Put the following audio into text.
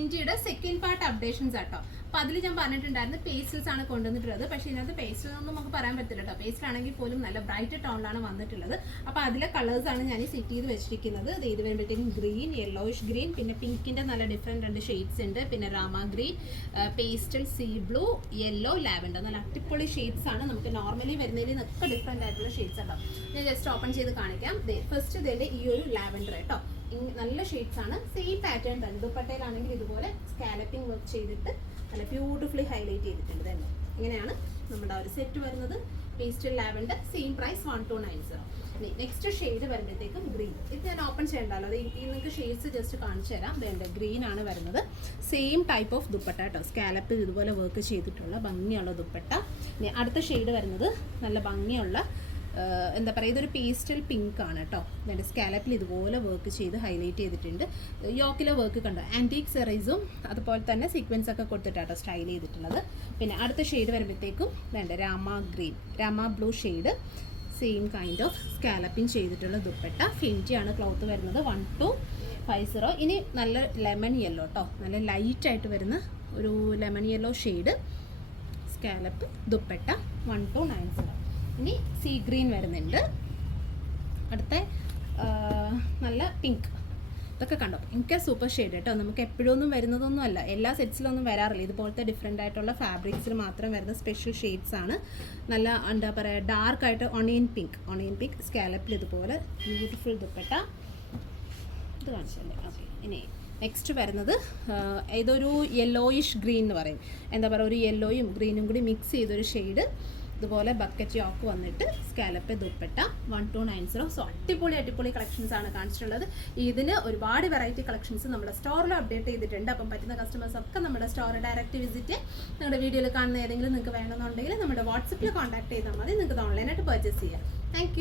ഫെൻറ്റിയുടെ second part updations ആട്ടോ. അപ്പോൾ അതിൽ ഞാൻ പറഞ്ഞിട്ടുണ്ടായിരുന്നു പേസ്റ്റൽസ് ആണ് കൊണ്ടുവന്നിട്ടുള്ളത്. പക്ഷേ ഇതിനകത്ത് പേസ്റ്റൽ ഒന്നും നമുക്ക് പറയാൻ പറ്റില്ല കേട്ടോ. പേസ്റ്റൽ ആണെങ്കിൽ പോലും നല്ല ബ്രൈറ്റ് ടോണിലാണ് വന്നിട്ടുള്ളത്. അപ്പോൾ അതിലെ കളേഴ്സാണ് ഞാൻ സെറ്റ് ചെയ്ത് വെച്ചിരിക്കുന്നത്. ഇത് വേണ്ടിയിട്ടും ഗ്രീൻ, യെല്ലോയിഷ് ഗ്രീൻ, പിന്നെ പിങ്കിൻ്റെ നല്ല ഡിഫറെൻറ്റ് 2 ഷെയ്ഡ്സ് ഉണ്ട്. പിന്നെ Rama green, pastel, see blue, yellow, lavender. നല്ല അടിപൊളി ഷെയ്ഡ്സ് ആണ്. നമുക്ക് നോർമലി വരുന്നതിൽ നിന്നൊക്കെ ഡിഫറെൻ്റ് ആയിട്ടുള്ള ഷെയ്ഡ്സ് ഉണ്ടാവും. ഞാൻ ജസ്റ്റ് ഓപ്പൺ ചെയ്ത് കാണിക്കാം. ഫസ്റ്റ് ഇതിൻ്റെ ഈ ഒരു ലാവൻഡർ കേട്ടോ. നല്ല ഷെയ്ഡ്സ് ആണ്. സെയിം പാറ്റേൺ തന്നെ. ദുപ്പട്ടയിലാണെങ്കിൽ ഇതുപോലെ സ്കാലപ്പിംഗ് വർക്ക് ചെയ്തിട്ട് നല്ല ബ്യൂട്ടിഫുള്ളി ഹൈലൈറ്റ് ചെയ്തിട്ടുണ്ട് തന്നെ. ഇങ്ങനെയാണ് നമ്മുടെ ഒരു സെറ്റ് വരുന്നത്. Pastel lavender, same price 1290. Next shade വരുമ്പോഴത്തേക്കും ഗ്രീൻ. ഇത് ഞാൻ ഓപ്പൺ ചെയ്യണ്ടല്ലോ. അത് ഈ നിങ്ങൾക്ക് ഷെയ്ഡ്സ് ജസ്റ്റ് കാണിച്ചു തരാം. വേണ്ട ഗ്രീൻ ആണ് വരുന്നത്. സെയിം ടൈപ്പ് ഓഫ് ദുപ്പട്ട കേട്ടോ. സ്കാലപ്പിൽ ഇതുപോലെ വർക്ക് ചെയ്തിട്ടുള്ള ഭംഗിയുള്ള ദുപ്പട്ട. അടുത്ത ഷെയ്ഡ് വരുന്നത് നല്ല ഭംഗിയുള്ള എന്താ പറയുക, ഇതൊരു പേസ്റ്റൽ പിങ്ക് ആണ് കേട്ടോ. അതിൻ്റെ സ്കാലപ്പിൽ ഇതുപോലെ വർക്ക് ചെയ്ത് ഹൈലൈറ്റ് ചെയ്തിട്ടുണ്ട്. യോക്കിലെ വർക്ക് കണ്ടോ, ആൻറ്റീക് സെറീസും അതുപോലെ തന്നെ സീക്വൻസ് ഒക്കെ കൊടുത്തിട്ടാട്ടോ സ്റ്റൈൽ ചെയ്തിട്ടുള്ളത്. പിന്നെ അടുത്ത ഷെയ്ഡ് വരുമ്പോഴത്തേക്കും വേണ്ട Rama green, Rama blue shade. Same kind of scalloping ചെയ്തിട്ടുള്ള ദുപ്പട്ട. ഫെൻറ്റിയാണ് ക്ലോത്ത് വരുന്നത്. 1250. ഇനി നല്ല ലെമൺ യെല്ലോ കേട്ടോ. നല്ല ലൈറ്റായിട്ട് വരുന്ന ഒരു lemon yellow shade scallop dupatta 1290. ഇനി സീ ഗ്രീൻ വരുന്നുണ്ട്. അടുത്ത നല്ല പിങ്ക്. ഇതൊക്കെ കണ്ടോ, എനിക്ക് സൂപ്പർ ഷെയ്ഡ് കേട്ടോ. നമുക്ക് എപ്പോഴൊന്നും വരുന്നതൊന്നും അല്ല, എല്ലാ സെറ്റ്സിലൊന്നും വരാറില്ല. ഇതുപോലത്തെ ഡിഫറെൻ്റ് ആയിട്ടുള്ള ഫാബ്രിക്സിൽ മാത്രം വരുന്ന സ്പെഷ്യൽ ഷെയ്ഡ്സ് ആണ്. നല്ല എന്താ പറയുക, ഡാർക്കായിട്ട് ഒണിയൻ പിങ്ക് സ്കാലപ്പിൽ ഇതുപോലെ ബ്യൂട്ടിഫുൾ ദുപ്പട്ട. ഇത് കാണിച്ചല്ലേ. ഓക്കെ, ഇനി നെക്സ്റ്റ് വരുന്നത് ഇതൊരു യെല്ലോയിഷ് ഗ്രീൻ എന്ന് പറയും. എന്താ പറയുക, ഒരു യെല്ലോയും ഗ്രീനും കൂടി മിക്സ് ചെയ്തൊരു ഷെയ്ഡ്. ഇതുപോലെ ബക്കറ്റ് യോക്ക് വന്നിട്ട് സ്കാലപ്പ് ദുപ്പട്ട 1290. സോ അടിപൊളി കളക്ഷൻസ് ആണ് കാണിച്ചിട്ടുള്ളത്. ഇതിന് ഒരുപാട് വെറൈറ്റി കളക്ഷൻസ് നമ്മുടെ സ്റ്റോറിൽ അപ്ഡേറ്റ് ചെയ്തിട്ടുണ്ട്. അപ്പം പറ്റുന്ന കസ്റ്റമേഴ്സ് ഒക്കെ നമ്മുടെ സ്റ്റോർ ഡയറക്റ്റ് വിസിറ്റ്, നിങ്ങളുടെ വീഡിയോയിൽ കാണുന്ന ഏതെങ്കിലും നിങ്ങൾക്ക് വേണമെന്നുണ്ടെങ്കിൽ നമ്മുടെ വാട്സപ്പിൽ കോൺടാക്ട് ചെയ്താൽ മതി. നിങ്ങൾക്ക് ഓൺലൈനായിട്ട് പർച്ചേസ് ചെയ്യാം. താങ്ക്